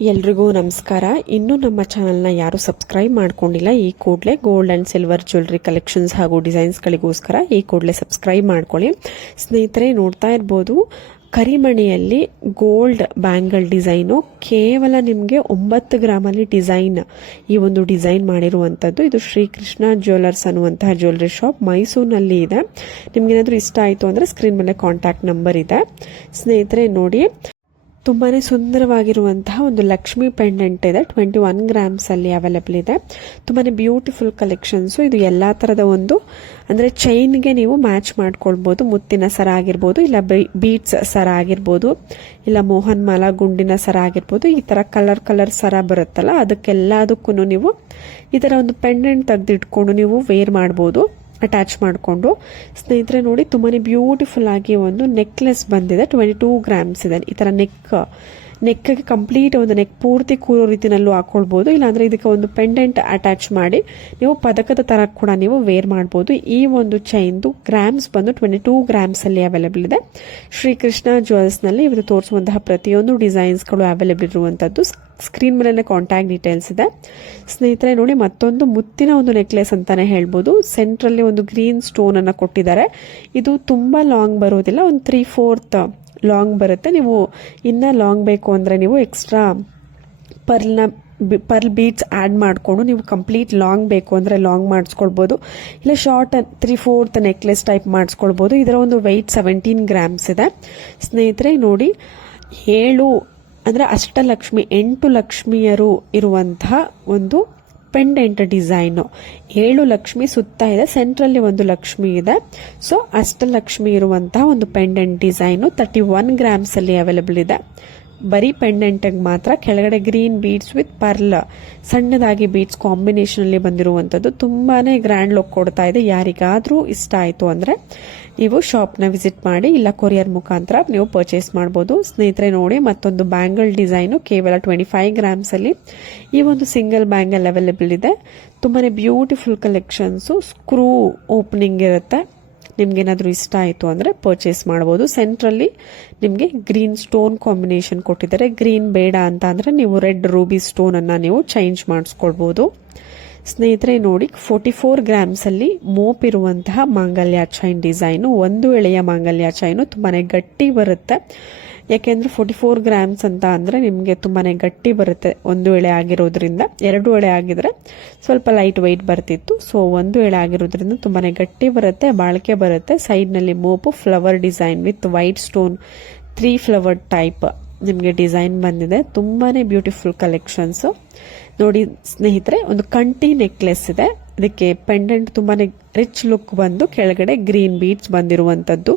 ಎಲ್ರಿಗೂ ನಮಸ್ಕಾರ. ಇನ್ನೂ ನಮ್ಮ ಚಾನಲ್ನ ಯಾರು ಸಬ್ಸ್ಕ್ರೈಬ್ ಮಾಡ್ಕೊಂಡಿಲ್ಲ, ಈ ಕೂಡಲೇ gold and silver jewellery collections ಹಾಗೂ ಡಿಸೈನ್ಸ್ಗಳಿಗೋಸ್ಕರ ಈ ಕೂಡಲೇ ಸಬ್ಸ್ಕ್ರೈಬ್ ಮಾಡ್ಕೊಳ್ಳಿ. ಸ್ನೇಹಿತರೆ, ನೋಡ್ತಾ ಇರ್ಬೋದು ಕರಿಮಣಿಯಲ್ಲಿ ಗೋಲ್ಡ್ ಬ್ಯಾಂಗಲ್ ಡಿಸೈನು ಕೇವಲ ನಿಮಗೆ 9 ಗ್ರಾಮಲ್ಲಿ ಈ ಒಂದು ಡಿಸೈನ್ ಮಾಡಿರುವಂಥದ್ದು. ಇದು ಶ್ರೀಕೃಷ್ಣ ಜ್ಯುವೆಲರ್ಸ್ ಅನ್ನುವಂತಹ ಜ್ಯುವೆಲ್ರಿ ಶಾಪ್ ಮೈಸೂರಿನಲ್ಲಿ ಇದೆ. ನಿಮ್ಗೇನಾದರೂ ಇಷ್ಟ ಆಯಿತು ಅಂದರೆ ಸ್ಕ್ರೀನ್ ಮೇಲೆ ಕಾಂಟ್ಯಾಕ್ಟ್ ನಂಬರ್ ಇದೆ. ಸ್ನೇಹಿತರೆ ನೋಡಿ, ತುಂಬಾ ಸುಂದರವಾಗಿರುವಂತಹ ಒಂದು ಲಕ್ಷ್ಮಿ ಪೆಂಡೆಂಟ್ ಇದೆ. 21 ಗ್ರಾಮ್ಸ್ ಅಲ್ಲಿ ಅವೈಲೇಬಲ್ ಇದೆ. ತುಂಬಾ ಬ್ಯೂಟಿಫುಲ್ ಕಲೆಕ್ಷನ್ಸು. ಇದು ಎಲ್ಲ ಥರದ ಒಂದು ಅಂದರೆ ಚೈನ್ಗೆ ನೀವು ಮ್ಯಾಚ್ ಮಾಡ್ಕೊಳ್ಬೋದು. ಮುತ್ತಿನ ಸರ ಆಗಿರ್ಬೋದು, ಇಲ್ಲ ಬೀಡ್ಸ್ ಸರ ಆಗಿರ್ಬೋದು, ಇಲ್ಲ ಮೋಹನ್ ಮಾಲಾ ಗುಂಡಿನ ಸರ ಆಗಿರ್ಬೋದು. ಈ ಥರ ಕಲರ್ ಸರ ಬರುತ್ತಲ್ಲ, ಅದಕ್ಕೆಲ್ಲದಕ್ಕೂ ನೀವು ಈ ಥರ ಒಂದು ಪೆಂಡೆಂಟ್ ತೆಗೆದಿಟ್ಕೊಂಡು ನೀವು ವೇರ್ ಮಾಡ್ಬೋದು, ಅಟ್ಯಾಚ್ ಮಾಡಿಕೊಂಡು. ಸ್ನೇಹಿತರೆ ನೋಡಿ, ತುಂಬಾ ಬ್ಯೂಟಿಫುಲ್ ಆಗಿ ಒಂದು ನೆಕ್ಲೆಸ್ ಬಂದಿದೆ. 22 ಗ್ರಾಮ್ಸ್ ಇದೆ. ಈ ಥರ ನೆಕ್ಗೆ ಕಂಪ್ಲೀಟ್ ಒಂದು ನೆಕ್ ಪೂರ್ತಿ ಕೂರೋ ರೀತಿನಲ್ಲೂ ಹಾಕೊಳ್ಬೋದು. ಇಲ್ಲಾಂದರೆ ಇದಕ್ಕೆ ಒಂದು ಪೆಂಡೆಂಟ್ ಅಟ್ಯಾಚ್ ಮಾಡಿ ನೀವು ಪದಕದ ಥರ ಕೂಡ ನೀವು ವೇರ್ ಮಾಡ್ಬೋದು. ಈ ಒಂದು ಚೈನ್ದು ಗ್ರಾಮ್ಸ್ ಬಂದು 22 ಗ್ರಾಮ್ಸ್ ಅಲ್ಲಿ ಅವೈಲೇಬಲ್ ಇದೆ. ಶ್ರೀಕೃಷ್ಣ ಜ್ಯುವೆಲ್ಸ್ನಲ್ಲಿ ಇವತ್ತು ತೋರಿಸುವಂತಹ ಪ್ರತಿಯೊಂದು ಡಿಸೈನ್ಸ್ಗಳು ಅವೈಲೇಬಲ್ ಇರುವಂಥದ್ದು. ಸ್ಕ್ರೀನ್ ಮೇಲೆ ಕಾಂಟ್ಯಾಕ್ಟ್ ಡೀಟೇಲ್ಸ್ ಇದೆ. ಸ್ನೇಹಿತರೆ ನೋಡಿ, ಮತ್ತೊಂದು ಮುತ್ತಿನ ಒಂದು ನೆಕ್ಲೆಸ್ ಅಂತಾನೆ ಹೇಳ್ಬೋದು. ಸೆಂಟ್ರಲ್ಲಿ ಒಂದು ಗ್ರೀನ್ ಸ್ಟೋನ್ ಅನ್ನು ಕೊಟ್ಟಿದ್ದಾರೆ. ಇದು ತುಂಬಾ ಲಾಂಗ್ ಬರೋದಿಲ್ಲ, ಒಂದು 3/4 ಲಾಂಗ್ ಬರುತ್ತೆ. ನೀವು ಇನ್ನ ಲಾಂಗ್ ಬೇಕು ಅಂದರೆ ನೀವು ಎಕ್ಸ್ಟ್ರಾ ಪರ್ಲ್ ಬೀಡ್ಸ್ ಆ್ಯಡ್ ಮಾಡಿಕೊಂಡು ನೀವು ಕಂಪ್ಲೀಟ್ ಲಾಂಗ್ ಬೇಕು ಅಂದರೆ ಲಾಂಗ್ ಮಾಡಿಸ್ಕೊಳ್ಬೋದು, ಇಲ್ಲ ಶಾರ್ಟ್ 3/4 ನೆಕ್ಲೆಸ್ ಟೈಪ್ ಮಾಡಿಸ್ಕೊಳ್ಬೋದು. ಇದರ ಒಂದು ವೆಯ್ಟ್ 17 ಗ್ರಾಮ್ಸ್ ಇದೆ. ಸ್ನೇಹಿತರೆ ನೋಡಿ, 7 ಅಂದರೆ ಅಷ್ಟಲಕ್ಷ್ಮಿ 8 ಲಕ್ಷ್ಮಿಯರು ಇರುವಂತಹ ಒಂದು ಪೆಂಡೆಂಟ್ ಡಿಸೈನು. 7 ಲಕ್ಷ್ಮಿ ಸುತ್ತ ಇದೆ, ಸೆಂಟ್ರಲ್ಲಿ ಒಂದು ಲಕ್ಷ್ಮಿ ಇದೆ. ಸೊ ಅಷ್ಟಲಕ್ಷ್ಮಿ ಇರುವಂತಹ ಒಂದು ಪೆಂಡೆಂಟ್ ಡಿಸೈನು 31 ಗ್ರಾಮ್ಸ್ ಅಲ್ಲಿ ಅವೈಲೇಬಲ್ ಇದೆ. ಬರೀ ಪೆಂಡೆಂಟ್ಗೆ ಮಾತ್ರ. ಕೆಳಗಡೆ ಗ್ರೀನ್ ಬೀಡ್ಸ್ ವಿತ್ ಪರ್ಲ್ ಸಣ್ಣದಾಗಿ ಬೀಡ್ಸ್ ಕಾಂಬಿನೇಷನ್ ಅಲ್ಲಿ ಬಂದಿರುವಂಥದ್ದು. ತುಂಬಾನೇ ಗ್ರ್ಯಾಂಡ್ ಲುಕ್ ಕೊಡ್ತಾ ಇದೆ. ಯಾರಿಗಾದ್ರೂ ಇಷ್ಟ ಆಯಿತು ಅಂದರೆ ನೀವು ಶಾಪ್ನ ವಿಸಿಟ್ ಮಾಡಿ, ಇಲ್ಲ ಕೊರಿಯರ್ ಮುಖಾಂತರ ನೀವು ಪರ್ಚೇಸ್ ಮಾಡ್ಬೋದು. ಸ್ನೇಹಿತರೆ ನೋಡಿ, ಮತ್ತೊಂದು ಬ್ಯಾಂಗಲ್ ಡಿಸೈನು ಕೇವಲ 25 ಗ್ರಾಮ್ಸ್ ಅಲ್ಲಿ ಈ ಒಂದು ಸಿಂಗಲ್ ಬ್ಯಾಂಗಲ್ ಅವೈಲೇಬಲ್ ಇದೆ. ತುಂಬಾನೇ ಬ್ಯೂಟಿಫುಲ್ ಕಲೆಕ್ಷನ್ಸು. ಸ್ಕ್ರೂ ಓಪನಿಂಗ್ ಇರುತ್ತೆ. ನಿಮ್ಗೇನಾದರೂ ಇಷ್ಟ ಆಯಿತು ಅಂದರೆ ಪರ್ಚೇಸ್ ಮಾಡ್ಬೋದು. ಸೆಂಟ್ರಲ್ಲಿ ನಿಮಗೆ ಗ್ರೀನ್ ಸ್ಟೋನ್ ಕಾಂಬಿನೇಷನ್ ಕೊಟ್ಟಿದ್ದಾರೆ. ಗ್ರೀನ್ ಬೇಡ ಅಂತ ಅಂದರೆ ನೀವು ರೆಡ್ ರೂಬಿ ಸ್ಟೋನನ್ನು ನೀವು ಚೇಂಜ್ ಮಾಡಿಸ್ಕೊಳ್ಬೋದು. ಸ್ನೇಹಿತರೆ ನೋಡಿ, 44 ಗ್ರಾಮ್ಸ್ ಅಲ್ಲಿ ಮೋಪ್ ಇರುವಂತಹ ಮಾಂಗಲ್ಯ ಚೈನ್ ಡಿಸೈನು. ಒಂದು ಎಳೆಯ ಮಾಂಗಲ್ಯ ಚೈನು ತುಂಬಾನೇ ಗಟ್ಟಿ ಬರುತ್ತೆ. ಯಾಕೆಂದ್ರೆ 44 ಗ್ರಾಮ್ಸ್ ಅಂತ ಅಂದರೆ ನಿಮಗೆ ತುಂಬಾನೇ ಗಟ್ಟಿ ಬರುತ್ತೆ. ಒಂದು ಎಳೆ ಆಗಿರೋದ್ರಿಂದ, 2 ಎಳೆ ಆಗಿದ್ರೆ ಸ್ವಲ್ಪ ಲೈಟ್ ವೆಯ್ಟ್ ಬರ್ತಿತ್ತು. ಸೊ ಒಂದು ಎಳೆ ಆಗಿರೋದ್ರಿಂದ ತುಂಬಾನೇ ಗಟ್ಟಿ ಬರುತ್ತೆ, ಬಾಳಿಕೆ ಬರುತ್ತೆ. ಸೈಡ್ನಲ್ಲಿ ಮೋಪು flower design with white stone 3 flower type ನಿಮಗೆ ಡಿಸೈನ್ ಬಂದಿದೆ. ತುಂಬಾನೇ ಬ್ಯೂಟಿಫುಲ್ ಕಲೆಕ್ಷನ್ಸ್ ನೋಡಿ. ಸ್ನೇಹಿತರೆ, ಒಂದು ಕಂಟಿ ನೆಕ್ಲೆಸ್ ಇದೆ. ಇದಕ್ಕೆ ಪೆಂಡೆಂಟ್ ತುಂಬಾನೇ ರಿಚ್ ಲುಕ್ ಬಂದು ಕೆಳಗಡೆ ಗ್ರೀನ್ ಬೀಡ್ಸ್ ಬಂದಿರುವಂಥದ್ದು.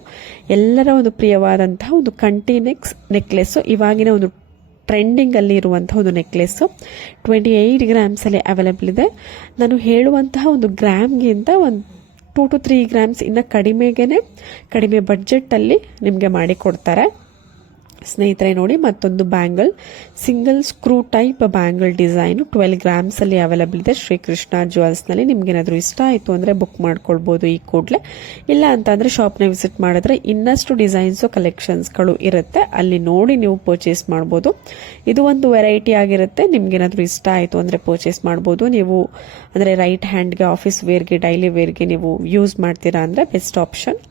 ಎಲ್ಲರ ಒಂದು ಪ್ರಿಯವಾದಂತಹ ಒಂದು ಕಂಟಿ ನೆಕ್ಲೆಸ್. ಇವಾಗಿನ ಒಂದು ಟ್ರೆಂಡಿಂಗ್ ಅಲ್ಲಿ ಇರುವಂತಹ ಒಂದು ನೆಕ್ಲೆಸ್ 28 ಗ್ರಾಮ್ಸ್ ಅಲ್ಲಿ ಅವೈಲೇಬಲ್ ಇದೆ. ನಾನು ಹೇಳುವಂತಹ ಒಂದು ಗ್ರಾಮ್ಗಿಂತ ಒಂದು 2 to 3 ಗ್ರಾಮ್ಸ್ ಇನ್ನ ಕಡಿಮೆ ಬಡ್ಜೆಟ್ ಅಲ್ಲಿ ನಿಮಗೆ ಮಾಡಿ ಕೊಡ್ತಾರೆ. ಸ್ನೇಹಿತರೆ ನೋಡಿ, ಮತ್ತೊಂದು bangle single screw type bangle design 12 grams ಅಲ್ಲಿ ಅವೈಲೇಬಲ್ ಇದೆ. ಶ್ರೀಕೃಷ್ಣ ಜ್ಯುವೆಲ್ಸ್ ನಲ್ಲಿ ನಿಮ್ಗೇನಾದ್ರೂ ಇಷ್ಟ ಆಯಿತು ಅಂದ್ರೆ ಬುಕ್ ಮಾಡ್ಕೊಳ್ಬಹುದು ಈ ಕೂಡಲೇ. ಇಲ್ಲ ಅಂತ ಅಂದ್ರೆ ಶಾಪ್ನ ವಿಸಿಟ್ ಮಾಡಿದ್ರೆ ಇನ್ನಷ್ಟು ಡಿಸೈನ್ಸ್ ಕಲೆಕ್ಷನ್ಸ್ಗಳು ಇರುತ್ತೆ, ಅಲ್ಲಿ ನೋಡಿ ನೀವು ಪರ್ಚೇಸ್ ಮಾಡ್ಬೋದು. ಇದು ಒಂದು ವೆರೈಟಿ ಆಗಿರುತ್ತೆ. ನಿಮ್ಗೇನಾದ್ರೂ ಇಷ್ಟ ಆಯಿತು ಅಂದ್ರೆ ಪರ್ಚೇಸ್ ಮಾಡ್ಬೋದು. ನೀವು ಅಂದ್ರೆ ರೈಟ್ ಹ್ಯಾಂಡ್ಗೆ, ಆಫೀಸ್ ವೇರ್ಗೆ, ಡೈಲಿ ವೇರ್ಗೆ ನೀವು ಯೂಸ್ ಮಾಡ್ತೀರಾ ಅಂದ್ರೆ ಬೆಸ್ಟ್ ಆಪ್ಷನ್.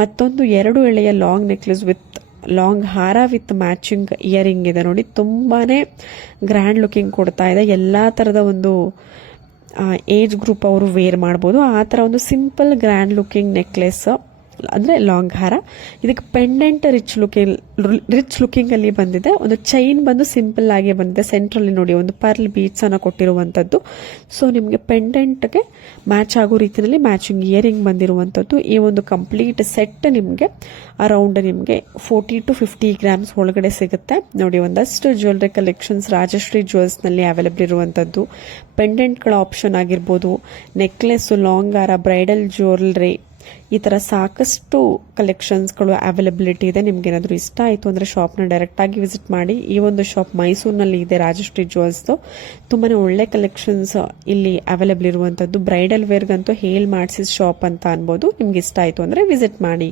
ಮತ್ತೊಂದು 2 ಎಳೆಯ ಲಾಂಗ್ ನೆಕ್ಲೆಸ್ ವಿತ್ ಲಾಂಗ್ ಹಾರ ವಿತ್ ಮ್ಯಾಚಿಂಗ್ ಇಯರಿಂಗ್ ಇದೆ ನೋಡಿ. ತುಂಬಾನೇ ಗ್ರ್ಯಾಂಡ್ ಲುಕಿಂಗ್ ಕೊಡ್ತಾ ಇದೆ. ಎಲ್ಲಾ ತರದ ಒಂದು ಏಜ್ ಗ್ರೂಪ್ ಅವರು ವೇರ್ ಮಾಡ್ಬೋದು. ಆ ಥರ ಒಂದು ಸಿಂಪಲ್ ಗ್ರ್ಯಾಂಡ್ ಲುಕಿಂಗ್ ನೆಕ್ಲೆಸ್ ಅಂದರೆ ಲಾಂಗ್ ಹಾರ. ಇದಕ್ಕೆ ಪೆಂಡೆಂಟ್ ರಿಚ್ ಲುಕಿಂಗ್ ಅಲ್ಲಿ ಬಂದಿದೆ. ಒಂದು ಚೈನ್ ಬಂದು ಸಿಂಪಲ್ ಆಗಿ ಬಂದಿದೆ. ಸೆಂಟ್ರಲ್ಲಿ ನೋಡಿ ಒಂದು ಪರ್ಲ್ ಬೀಡ್ಸ್ ಅನ್ನ ಕೊಟ್ಟಿರುವಂಥದ್ದು. ಸೊ ನಿಮಗೆ ಪೆಂಡೆಂಟ್ಗೆ ಮ್ಯಾಚ್ ಆಗೋ ರೀತಿಯಲ್ಲಿ ಮ್ಯಾಚಿಂಗ್ ಇಯರಿಂಗ್ ಬಂದಿರುವಂಥದ್ದು. ಈ ಒಂದು ಕಂಪ್ಲೀಟ್ ಸೆಟ್ ನಿಮಗೆ ಅರೌಂಡ್ ನಿಮಗೆ 40 to 50 ಗ್ರಾಮ್ಸ್ ಒಳಗಡೆ ಸಿಗುತ್ತೆ ನೋಡಿ. ಒಂದಷ್ಟು ಜ್ಯುವೆಲ್ರಿ ಕಲೆಕ್ಷನ್ಸ್ ರಾಜಶ್ರೀ ಜ್ಯುವೆಲ್ಸ್ ನಲ್ಲಿ ಅವೈಲೇಬಲ್ ಇರುವಂಥದ್ದು. ಪೆಂಡೆಂಟ್ಗಳ ಆಪ್ಷನ್ ಆಗಿರ್ಬೋದು, ನೆಕ್ಲೆಸ್, ಲಾಂಗ್ ಹಾರ, ಬ್ರೈಡಲ್ ಜ್ಯುವೆಲ್ರಿ, ಈ ಥರ ಸಾಕಷ್ಟು ಕಲೆಕ್ಷನ್ಸ್ಗಳು ಅವೈಲಬಿಲಿಟಿ ಇದೆ. ನಿಮ್ಗೆ ಏನಾದರೂ ಇಷ್ಟ ಆಯಿತು ಅಂದರೆ ಶಾಪ್ನ ಡೈರೆಕ್ಟಾಗಿ ವಿಸಿಟ್ ಮಾಡಿ. ಈ ಒಂದು ಶಾಪ್ ಮೈಸೂರಿನಲ್ಲಿ ಇದೆ, ರಾಜಶ್ರೀ ಜ್ಯುವೆಲ್ಸ್ದು. ತುಂಬಾ ಒಳ್ಳೆ ಕಲೆಕ್ಷನ್ಸ್ ಇಲ್ಲಿ ಅವೈಲೇಬಲ್ ಇರುವಂಥದ್ದು. ಬ್ರೈಡಲ್ ವೇರ್ಗಂತೂ ಹೇಳಿ ಮಾಡಿಸಿದ ಶಾಪ್ ಅಂತ ಅನ್ಬೋದು. ನಿಮ್ಗೆ ಇಷ್ಟ ಆಯಿತು ಅಂದರೆ ವಿಸಿಟ್ ಮಾಡಿ.